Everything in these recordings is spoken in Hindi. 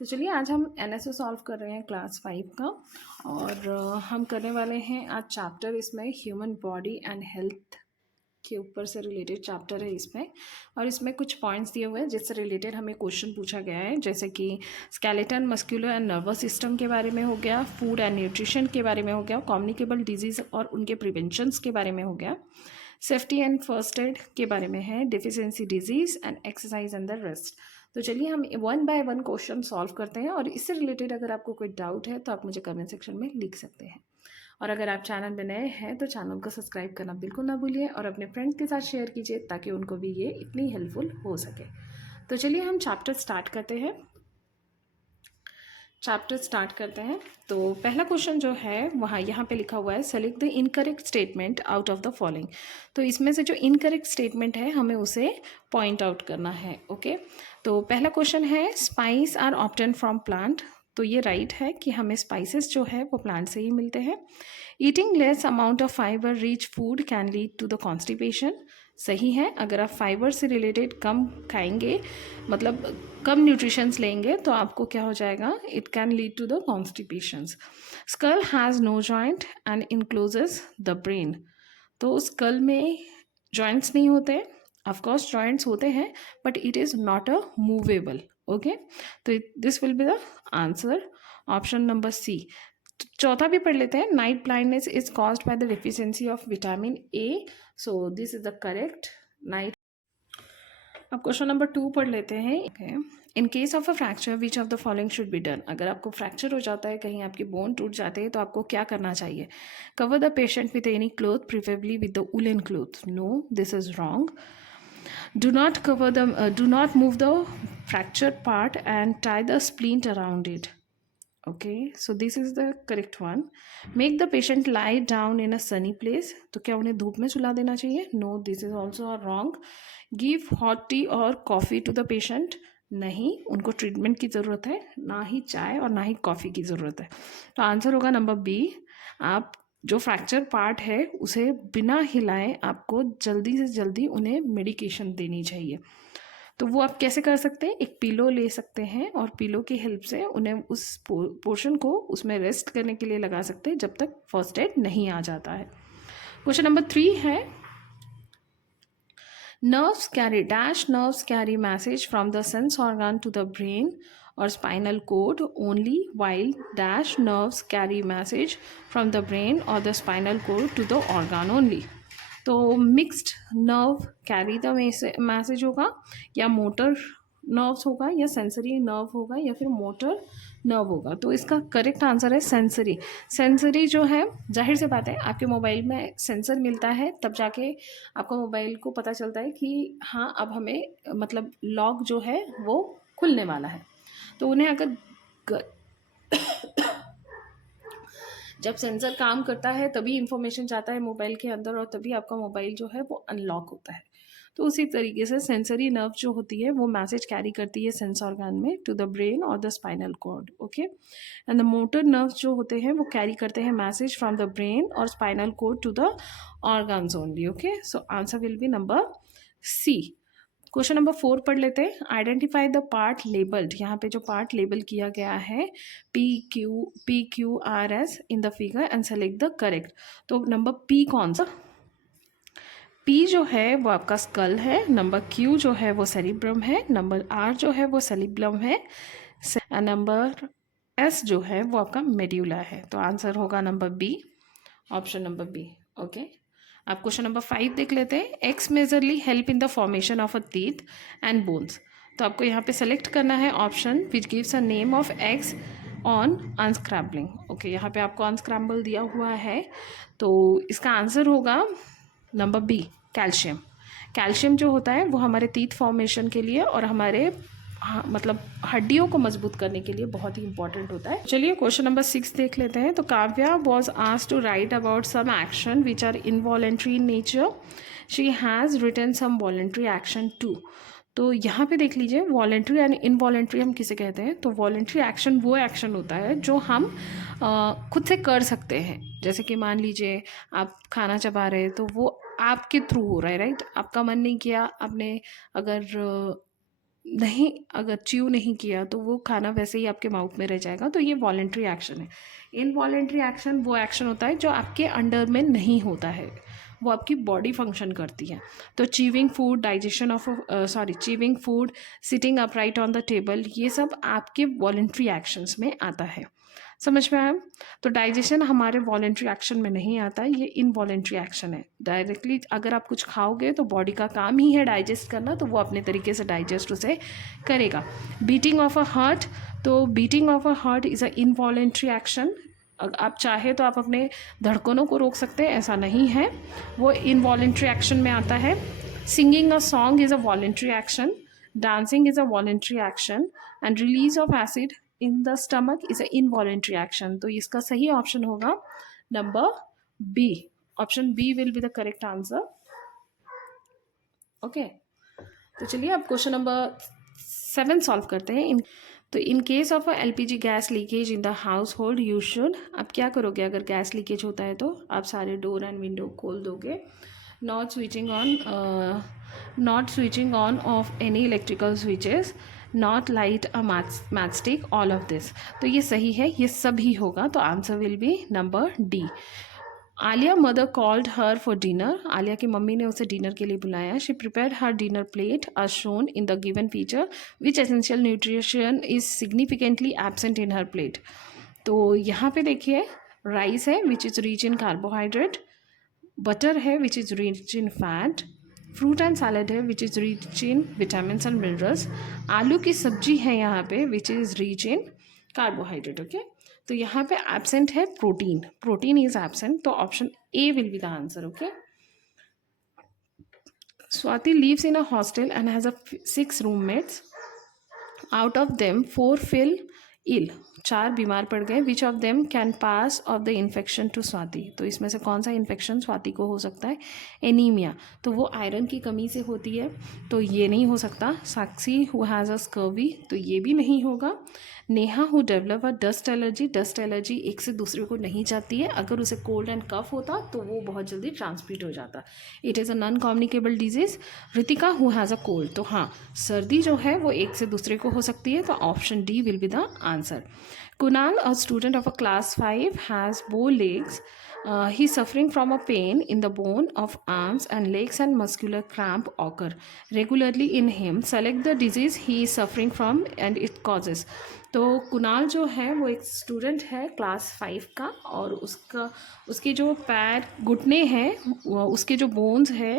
तो चलिए आज हम एनएसए सॉल्व कर रहे हैं क्लास 5 का। और हम करने वाले हैं आज चैप्टर, इसमें ह्यूमन बॉडी एंड हेल्थ के ऊपर से रिलेटेड चैप्टर है इसमें। और इसमें कुछ पॉइंट्स दिए हुए हैं जिससे रिलेटेड हमें क्वेश्चन पूछा गया है, जैसे कि skeleton, muscular and nervous system के बारे में हो गया, फूड एंड न्यूट्रिशन के बारे में हो गया, कम्युनिकेबल डिजीज़ और उनके प्रिवेंशंस के बारे में हो गया, सेफ्टी एंड फर्स्ट एड के बारे में है, deficiency disease and exercise and the rest. तो चलिए हम one by one question solve करते हैं, और इससे रिलेटेड अगर आपको कोई डाउट है तो आप मुझे कमेंट सेक्शन में लिख सकते हैं। और अगर आप चैनल में नए हैं तो चैनल को सब्सक्राइब करना बिल्कुल ना भूलिए, और अपने फ्रेंड्स के साथ शेयर कीजिए ताकि उनको भी ये इतनी हेल्पफुल हो सके। तो चलिए हम चैप्टर स्टार्ट करते हैं। तो पहला क्वेश्चन जो है वहाँ यहाँ पे लिखा हुआ है, select the incorrect statement out of the following. तो इसमें से जो इनकरेक्ट स्टेटमेंट है हमें उसे पॉइंट आउट करना है। ओके, तो पहला क्वेश्चन है, spice are obtain from plant. तो ये राइट है कि हमें स्पाइसेस जो है वो प्लांट से ही मिलते हैं। Eating less amount of fibre rich food can lead to the constipation. सही है, अगर आप फाइबर से रिलेटेड कम खाएंगे, मतलब कम न्यूट्रिशंस लेंगे, तो आपको क्या हो जाएगा, it can lead to the constipations. Skull has no joint and encloses the brain. तो स्कल में जॉइंट्स नहीं होते, ऑफकोर्स जॉइंट्स होते हैं, but it is not a movable. Okay, तो this will be the answer, option number C. चौथा भी पढ़ लेते हैं, night blindness is caused by the deficiency of vitamin A. So this is the correct night. अब क्वेश्चन नंबर 2 पढ़ लेते हैं। In case of a fracture which of the following should be done. अगर आपको फ्रैक्चर हो जाता है, कहीं आपकी बोन टूट जाते हैं, तो आपको क्या करना चाहिए? Cover the patient with any cloth, preferably with the woollen cloth. No, this is wrong. Do not cover the do not move the fractured part and tie the splint around it. Okay, so this is the correct one. Make the patient lie down in a sunny place. तो क्या उन्हें धूप में सुला देना चाहिए? No, this is also wrong. Give hot tea or coffee to the patient. नहीं, उनको ट्रीटमेंट की ज़रूरत है, ना ही चाय और ना ही कॉफ़ी की ज़रूरत है। तो आंसर होगा नंबर बी। आप जो फ्रैक्चर पार्ट है उसे बिना हिलाए आपको जल्दी से जल्दी उन्हें मेडिकेशन देनी चाहिए। तो वो आप कैसे कर सकते हैं? एक पिलो ले सकते हैं और पिलो की हेल्प से उन्हें उस पोर्शन को उसमें रेस्ट करने के लिए लगा सकते हैं जब तक फर्स्ट एड नहीं आ जाता है। क्वेश्चन नंबर 3 है, nerves carry message from the sense organ to the brain or spinal cord only, while dash nerves carry message from the brain or the spinal cord to the organ only. तो mixed nerve carry the message होगा, या मोटर नर्व्स होगा, या सेंसरी नर्व होगा, या फिर मोटर नर्व होगा। तो इसका करेक्ट आंसर है सेंसरी। सेंसरी जो है, जाहिर सी बात है, आपके मोबाइल में सेंसर मिलता है तब जाके आपका मोबाइल को पता चलता है कि हाँ अब हमें मतलब लॉक जो है वो खुलने वाला है। तो उन्हें अगर जब सेंसर काम करता है तभी इंफॉर्मेशन जाता है मोबाइल के अंदर, और तभी आपका मोबाइल जो है वो अनलॉक होता है। तो उसी तरीके से सेंसरी नर्व जो होती है वो मैसेज कैरी करती है सेंस ऑर्गन में टू द ब्रेन और the spinal cord. Okay, and the motor nerve जो होते हैं वो कैरी करते हैं मैसेज फ्रॉम द ब्रेन और spinal cord to the organs only. Okay, so answer will be number C. Question number 4 पढ़ लेते हैं, आइडेंटिफाई द पार्ट लेबल्ड। यहाँ पे जो पार्ट लेबल किया गया है PQRS in the figure and select the correct. तो नंबर पी कौन सा? पी जो है वो आपका स्कल है, नंबर क्यू जो है वो सेरिब्रम है, नंबर आर जो है वो सेरिब्लम है, नंबर एस जो है वो आपका मेड्यूला है। तो आंसर होगा number B, option number B. Okay, आप क्वेश्चन नंबर 5 देख लेते हैं, X majorly help in the formation of a teeth and bones. तो आपको यहाँ पे सेलेक्ट करना है option which gives a name of X on unscrambling. Okay, यहाँ पे आपको अनस्क्रैम्बल दिया हुआ है, तो इसका आंसर होगा नंबर बी, कैल्शियम। कैल्शियम जो होता है वो हमारे टीथ फॉर्मेशन के लिए और हमारे मतलब हड्डियों को मजबूत करने के लिए बहुत ही इंपॉर्टेंट होता है। चलिए क्वेश्चन नंबर 6 देख लेते हैं। तो Kavya was asked to write about some action which are involuntary in nature, she has written some voluntary action too. तो यहाँ पे देख लीजिए, वॉलेंट्री एंड इनवॉलेंट्री हम किसे कहते हैं? तो वॉलेंट्री एक्शन वो एक्शन होता है जो हम खुद से कर सकते हैं। जैसे कि मान लीजिए आप खाना चबा रहे हैं तो वो आपके थ्रू हो रहा है, राइट? आपका मन नहीं किया, आपने अगर नहीं, अगर च्यू नहीं किया तो वो खाना वैसे ही आपके माउथ में रह जाएगा, तो ये वॉलेंट्री एक्शन है। इनवॉलेंट्री एक्शन वो एक्शन होता है जो आपके अंडर में नहीं होता है, वो आपकी बॉडी फंक्शन करती है। तो chewing food, digestion of chewing food, sitting upright on the table, ये सब आपके वॉलेंट्री एक्शंस में आता है। समझ में आया? तो डाइजेशन हमारे वॉलेंट्री एक्शन में नहीं आता है, ये इनवॉलेंट्री एक्शन है। डायरेक्टली अगर आप कुछ खाओगे तो बॉडी का काम ही है डाइजेस्ट करना, तो वो अपने तरीके से डाइजेस्ट उसे करेगा। बीटिंग ऑफ अ हार्ट, तो beating of a heart is a involuntary action. आप चाहे तो आप अपने धड़कनों को रोक सकते हैं, ऐसा नहीं है, वो इनवॉलेंट्री एक्शन में आता है। Singing a song is a voluntary action, dancing is a voluntary action, and release of acid in the stomach is a involuntary action. तो इसका सही ऑप्शन होगा number B. Option B will be the correct answer. Okay, तो चलिए अब क्वेश्चन नंबर 7 सॉल्व करते हैं। तो in case of a LPG gas leakage in the house hold you should, आप क्या करोगे अगर गैस लीकेज होता है? तो आप सारे डोर एंड विंडो खोल दोगे, not switching on off any electrical switches, not light a match stick, all of this. तो ये सही है, ये सभी होगा, तो answer will be number D. Alia mother called her for dinner, Alia की मम्मी ने उसे डिनर के लिए बुलाया। She prepared her dinner plate as shown in the given feature, which essential nutrition is significantly absent in her plate। तो यहाँ पे देखिए, राइस है which is rich in carbohydrate, butter है which is rich in fat, fruit and salad है which is rich in vitamin and minerals, आलू की सब्जी है यहाँ पे which is rich in carbohydrate. Okay, तो यहाँ पे एब्सेंट है प्रोटीन, प्रोटीन इज एब्सेंट, तो option A will be the answer. Okay, Swati lives in a hostel and has 6 roommates. Out of them 4 fell ill, 4 बीमार पड़ गए। Which of them can pass of the infection to Swati, तो इसमें से कौन सा इन्फेक्शन स्वाति को हो सकता है? एनीमिया, तो वो आयरन की कमी से होती है, तो ये नहीं हो सकता। साक्षी हु हैज़ अ स्कर्वी, तो ये भी नहीं होगा। Neha who develop a dust allergy, dust allergy एक से दूसरे को नहीं जाती है, अगर उसे कोल्ड एंड कफ होता तो वो बहुत जल्दी ट्रांसमिट हो जाता। It is a non communicable disease. Ritika who has a cold, तो हाँ, सर्दी जो है वो एक से दूसरे को हो सकती है, तो option D will be the answer. Kunal, a student of a class 5, has bow legs. He is suffering from a pain in the bone of arms and legs and muscular cramp occur regularly in him. Select the disease he is suffering from and its causes। तो कुणाल जो है वो एक स्टूडेंट है क्लास 5 का, और उसके जो पैर, घुटने हैं, उसके जो बोन्स है,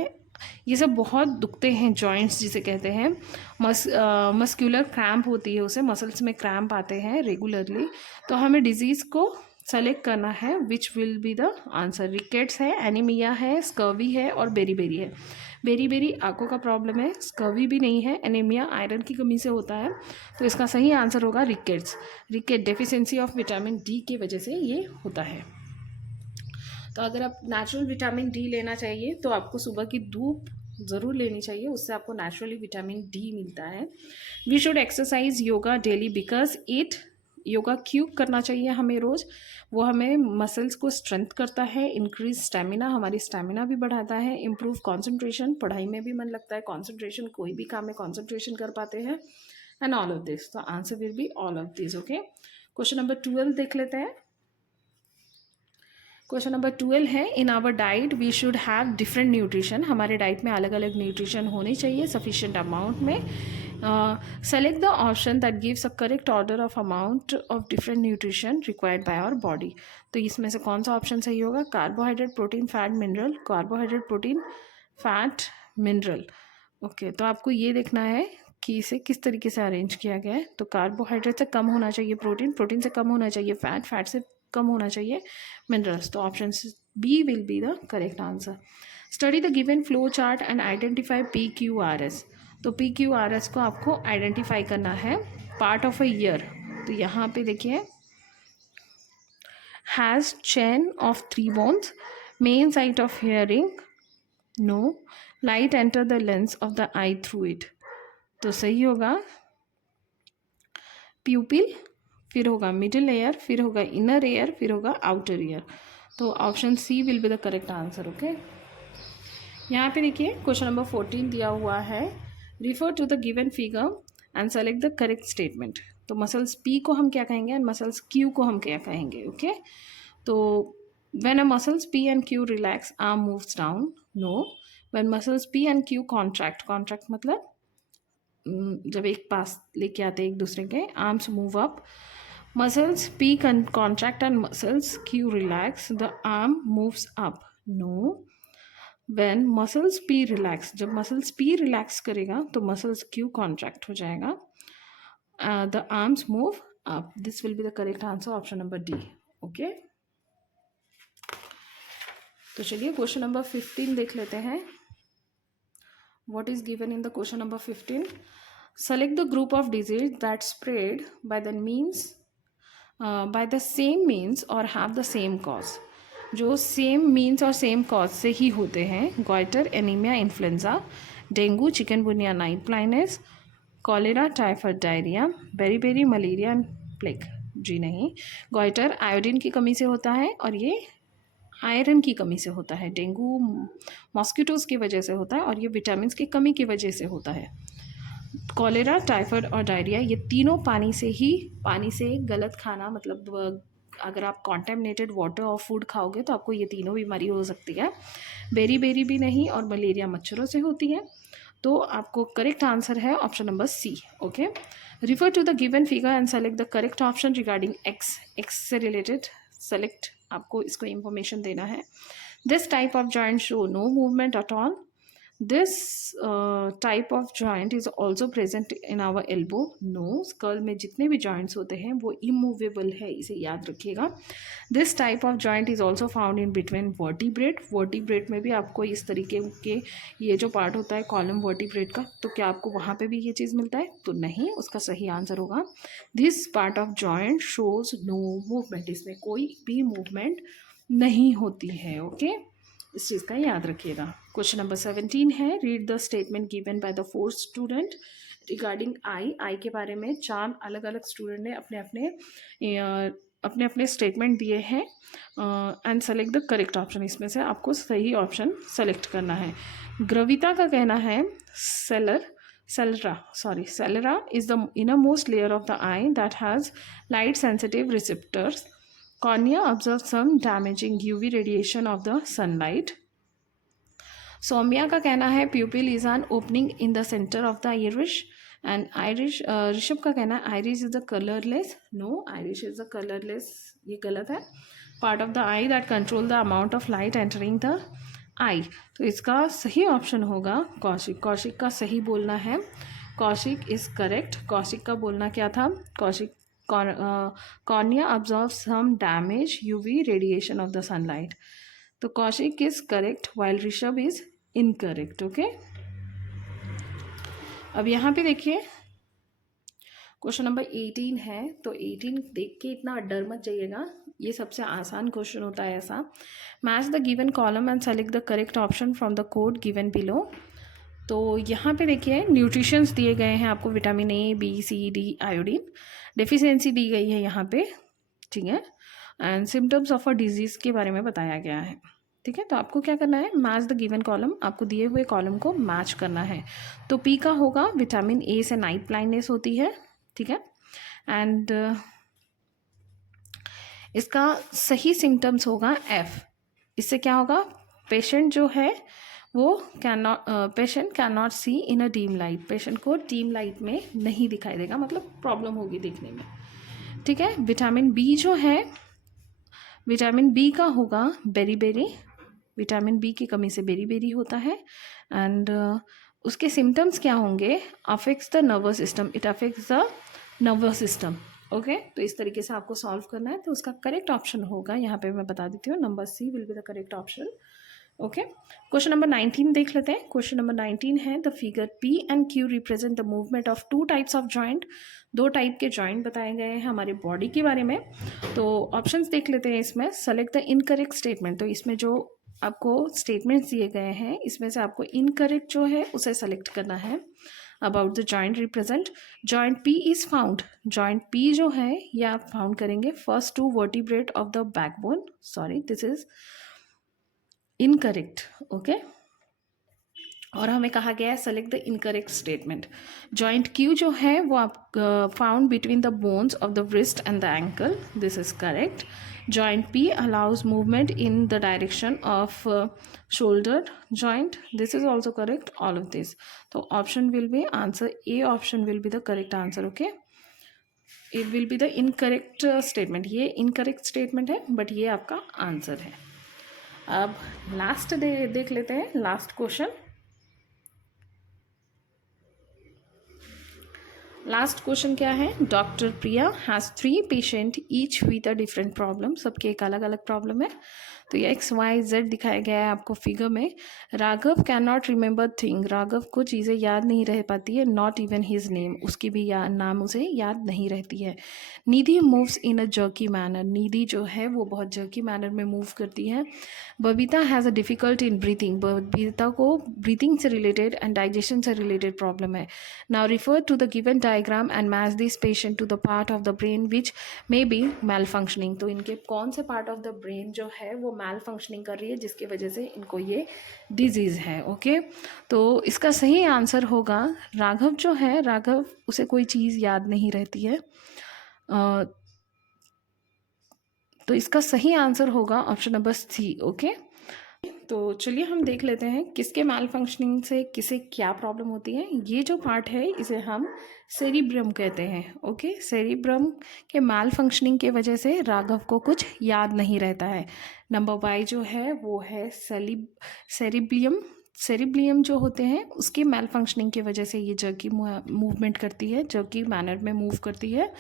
ये सब बहुत दुखते हैं, जॉइंट्स जिसे कहते हैं। मस्क्यूलर क्रैम्प होती है उसे, मसल्स में क्रैम्प आते हैं रेगुलरली। तो हमें डिजीज़ को सेलेक्ट करना है, which will be the answer. Rickets है, एनीमिया है, स्कर्वी है और बेरी है। बेरी आंखों का प्रॉब्लम है, स्कर्वी भी नहीं है, एनीमिया आयरन की कमी से होता है, तो इसका सही आंसर होगा rickets. रिकेट deficiency of vitamin D की वजह से ये होता है। तो अगर आप नेचुरल विटामिन डी लेना चाहिए तो आपको सुबह की धूप ज़रूर लेनी चाहिए, उससे आपको नेचुरली विटामिन डी मिलता है। We should exercise yoga daily because it, yoga क्यों करना चाहिए हमें रोज़? वो हमें मसल्स को स्ट्रेंथ करता है, इंक्रीज स्टेमिना, हमारी स्टेमिना भी बढ़ाता है, इम्प्रूव कॉन्सेंट्रेशन, पढ़ाई में भी मन लगता है, कॉन्सेंट्रेशन, कोई भी काम में कॉन्सेंट्रेशन कर पाते हैं, एंड ऑल ऑफ दिस। तो answer will be all of this. Okay, question number 12 देख लेते हैं। क्वेश्चन नंबर 12 है, in our diet we should have different nutrition, हमारे डाइट में अलग अलग न्यूट्रिशन होनी चाहिए सफिशिएंट अमाउंट में। Select the option that gives a correct order of amount of different nutrition required by our body. तो इसमें से कौन सा ऑप्शन सही होगा? Carbohydrate, protein, fat, mineral, carbohydrate, protein, fat, mineral. Okay, तो आपको ये देखना है कि इसे किस तरीके से अरेंज किया गया है। तो कार्बोहाइड्रेट से कम होना चाहिए प्रोटीन, प्रोटीन से कम होना चाहिए फैट, फैट से कम होना चाहिए मिनरल्स, तो option B will be the correct answer. Study the given flow chart and identify PQRS। तो PQRS को आपको आइडेंटिफाई करना है। पार्ट ऑफ अ ईयर, तो यहाँ पे देखिए, has chain of 3 bones, main site of hearing, no, light enter the lens of the eye through it. तो सही होगा प्यूपिल, फिर होगा मिडिल एयर, फिर होगा इनर एयर, फिर होगा आउटर ईयर। तो option C will be the correct answer. Okay, यहाँ पे देखिए क्वेश्चन नंबर 14 दिया हुआ है। Refer to the given figure, and select the correct statement. तो मसल्स पी को हम क्या कहेंगे एंड मसल्स क्यू को हम क्या कहेंगे, ओके। तो when a muscles P and Q relax arm moves down, no. When muscles P and Q contract, contract मतलब जब एक पास लेके आते हैं एक दूसरे के, arms move up. Muscles P contract and muscles Q relax, the arm moves up, no. When muscles P relax, जब मसल्स पी रिलैक्स करेगा तो मसल्स क्यू कॉन्ट्रैक्ट हो जाएगा, the arms move up. This will be the correct answer, option number D, okay. तो चलिए क्वेश्चन नंबर 15 देख लेते हैं। What is given in the question number 15? Select the group of disease that spread by the same means or have the same cause. जो सेम मीन्स और सेम कॉज से ही होते हैं, goitre, anaemia, influenza, dengue, chikungunya, night blindness, cholera, typhoid, diarrhoea, beriberi, malaria and plague. जी नहीं, गॉइटर आयोडीन की कमी से होता है और ये आयरन की कमी से होता है। डेंगू मॉस्किटोज़ की वजह से होता है और ये विटामिन की कमी की वजह से होता है। कॉलेरा, टाइफाइड और डायरिया ये तीनों पानी से गलत खाना, मतलब अगर आप कॉन्टेमिनेटेड वाटर और फूड खाओगे तो आपको ये तीनों बीमारी हो सकती है। बेरी भी नहीं, और मलेरिया मच्छरों से होती है। तो आपको करेक्ट आंसर है option number C, okay. Refer to the given figure and select the correct option regarding X से रिलेटेड सेलेक्ट, आपको इसको इंफॉर्मेशन देना है। This type of joint show no movement at all, this type of joint is also present in our elbow, no. Skull में जितने भी जॉइंट्स होते हैं वो इमूवेबल है, इसे याद रखिएगा। This type of joint is also found in between vertebrate में भी आपको इस तरीके के ये जो पार्ट होता है कॉलम वर्टिब्रेट का, तो क्या आपको वहाँ पे भी ये चीज़ मिलता है? तो नहीं, उसका सही आंसर होगा this part of joint shows no movement, इसमें कोई भी मूवमेंट नहीं होती है, ओके। इस चीज़ का याद रखिएगा। क्वेश्चन नंबर 17 है, read the statement given by the 4 student regarding eye के बारे में 4 अलग अलग स्टूडेंट ने अपने अपने स्टेटमेंट दिए हैं and select the correct option. इसमें से आपको सही ऑप्शन सेलेक्ट करना है। ग्रविता का कहना है Selra is the innermost layer of the eye that has light sensitive receptors. Cornea absorbs some damaging UV radiation of the sunlight. Saumya का कहना है pupil is an opening in the center of the iris. And Rishabh का कहना है iris is the colorless. No, iris is the colorless, ये गलत है। Part of the eye that control the amount of light entering the eye. तो इसका सही ऑप्शन होगा कौशिक। कौशिक का सही बोलना है, कौशिक इज करेक्ट। कौशिक का बोलना क्या था? Kaushik cornea absorb some damage UV radiation of the sunlight. तो Kaushik is correct while Rishabh is incorrect, okay. अब यहाँ पे देखिए क्वेश्चन नंबर 18 है। तो 18 देख के इतना डर मत जाइएगा, ये सबसे आसान क्वेश्चन होता है ऐसा। Match the given column and select the correct option from the code given below. तो यहाँ पे देखिए न्यूट्रिशंस दिए गए हैं आपको, vitamin A, B, C, D, iodine deficiency दी गई है यहाँ पे, ठीक है। And symptoms of a disease के बारे में बताया गया है, ठीक है। तो आपको क्या करना है, मैच द गिवन कॉलम, आपको दिए हुए कॉलम को मैच करना है। तो पी का होगा विटामिन ए से नाइट ब्लाइंडनेस होती है, ठीक है। एंड इसका सही सिम्टम्स होगा एफ। इससे क्या होगा, पेशेंट जो है वो patient can not see in a dim light, patient को डीम लाइट में नहीं दिखाई देगा, मतलब प्रॉब्लम होगी देखने में, ठीक है। विटामिन बी जो है, विटामिन बी का होगा बेरी, विटामिन बी की कमी से बेरी होता है। एंड उसके सिम्टम्स क्या होंगे, affects the nervous system, it affects the nervous system, okay. तो इस तरीके से आपको सॉल्व करना है। तो उसका करेक्ट ऑप्शन होगा, यहाँ पे मैं बता देती हूँ, number C will be the correct option, okay. Question number 19 देख लेते हैं। क्वेश्चन नंबर 19 है, the figure P and Q represent the movement of 2 types of joint. 2 type के जॉइंट बताए गए हैं हमारे बॉडी के बारे में। तो ऑप्शंस देख लेते हैं इसमें। सेलेक्ट द इनकरेक्ट स्टेटमेंट, तो इसमें जो आपको स्टेटमेंट्स दिए गए हैं इसमें से आपको इनकरेक्ट जो है उसे सेलेक्ट करना है। About the joint represent, joint P is found, joint P जो है ये आप फाउंड करेंगे first 2 vertebrate of the backbone, sorry this is incorrect, okay. और हमें कहा गया है select the incorrect statement. Joint Q जो है वो आप found between the bones of the wrist and the ankle, this is correct. Joint P allows movement in the direction off shoulder joint, this is also correct, all of this. तो option will be answer A, option will be the correct answer. Okay, it will be the incorrect statement, ये इनकरेक्ट स्टेटमेंट है बट ये आपका आंसर है। अब लास्ट देख लेते हैं, लास्ट क्वेश्चन। लास्ट क्वेश्चन क्या है? Doctor Priya has 3 patient each with a different problem, सबके एक अलग अलग प्रॉब्लम है। तो ये XYZ दिखाया गया है आपको फिगर में। Raghav can not remember thing, Raghav को चीज़ें याद नहीं रह पाती है। नॉट इवन हिज नेम, उसकी भी नाम उसे याद नहीं रहती है। Nidhi moves in a jerky manner, Nidhi जो है वो बहुत जर्की मैनर में मूव करती है। Babita has a difficult in breathing, Babita को ब्रीथिंग से रिलेटेड एंड डाइजेशन से रिलेटेड प्रॉब्लम है। Now refer to the given diagram and match this patient to the part of the brain which may be malfunctioning. तो इनके कौन से पार्ट ऑफ द ब्रेन जो है वो मैल फंक्शनिंग कर रही है जिसकी वजह से इनको ये डिजीज़ है। ओके, तो इसका सही आंसर होगा राघव जो है, राघव उसे कोई चीज़ याद नहीं रहती है। तो इसका सही आंसर होगा ऑप्शन नंबर सी। ओके, तो चलिए हम देख लेते हैं किसके मैल फंक्शनिंग से किसे क्या प्रॉब्लम होती है। ये जो पार्ट है इसे हम सेरिब्रम कहते हैं। ओके, सेरिब्रम के मैल फंक्शनिंग के वजह से राघव को कुछ याद नहीं रहता है। नंबर वाई जो है वो है सेरिब्लियम, सेरिब्लियम जो होते हैं उसके मैल फंक्शनिंग की वजह से ये जर्की मूवमेंट करती है, जर्की मैनर में मूव करती है।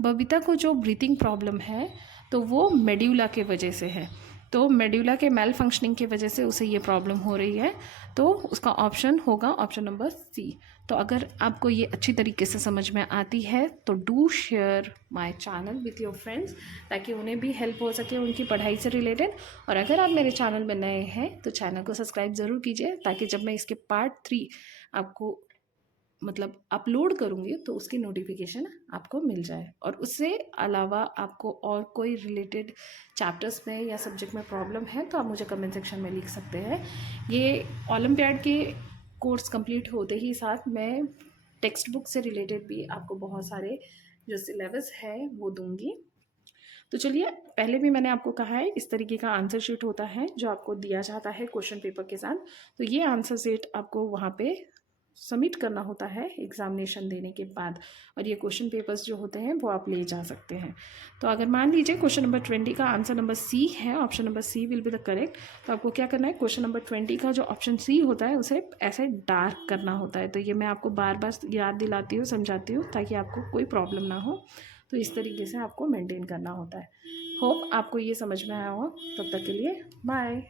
बबीता को जो ब्रीथिंग प्रॉब्लम है तो वो मेड्यूला के वजह से है, तो मेड्यूला के मेल फंक्शनिंग की वजह से उसे ये प्रॉब्लम हो रही है। तो उसका ऑप्शन होगा ऑप्शन नंबर सी। तो अगर आपको ये अच्छी तरीके से समझ में आती है तो do share my channel with your friends ताकि उन्हें भी हेल्प हो सके उनकी पढ़ाई से रिलेटेड। और अगर आप मेरे चैनल में नए हैं तो चैनल को सब्सक्राइब ज़रूर कीजिए ताकि जब मैं इसके पार्ट 3 आपको मतलब अपलोड करूँगी तो उसकी नोटिफिकेशन आपको मिल जाए। और उससे अलावा आपको और कोई रिलेटेड चैप्टर्स में या सब्जेक्ट में प्रॉब्लम है तो आप मुझे कमेंट सेक्शन में लिख सकते हैं। ये ओलंपियाड के कोर्स कंप्लीट होते ही साथ मैं टेक्स्ट बुक से रिलेटेड भी आपको बहुत सारे जो सिलेबस है वो दूंगी। तो चलिए, पहले भी मैंने आपको कहा है इस तरीके का आंसर शीट होता है जो आपको दिया जाता है क्वेश्चन पेपर के साथ। तो ये आंसर शीट आपको वहाँ पे सबमिट करना होता है एग्जामिनेशन देने के बाद, और ये क्वेश्चन पेपर्स जो होते हैं वो आप ले जा सकते हैं। तो अगर मान लीजिए क्वेश्चन नंबर 20 का आंसर नंबर सी है, option number C will be the correct, तो आपको क्या करना है, क्वेश्चन नंबर 20 का जो ऑप्शन सी होता है उसे ऐसे डार्क करना होता है। तो ये मैं आपको बार बार याद दिलाती हूँ, समझाती हूँ ताकि आपको कोई प्रॉब्लम ना हो। तो इस तरीके से आपको मेंटेन करना होता है। होप आपको ये समझ में आया हो। तब तक के लिए बाय।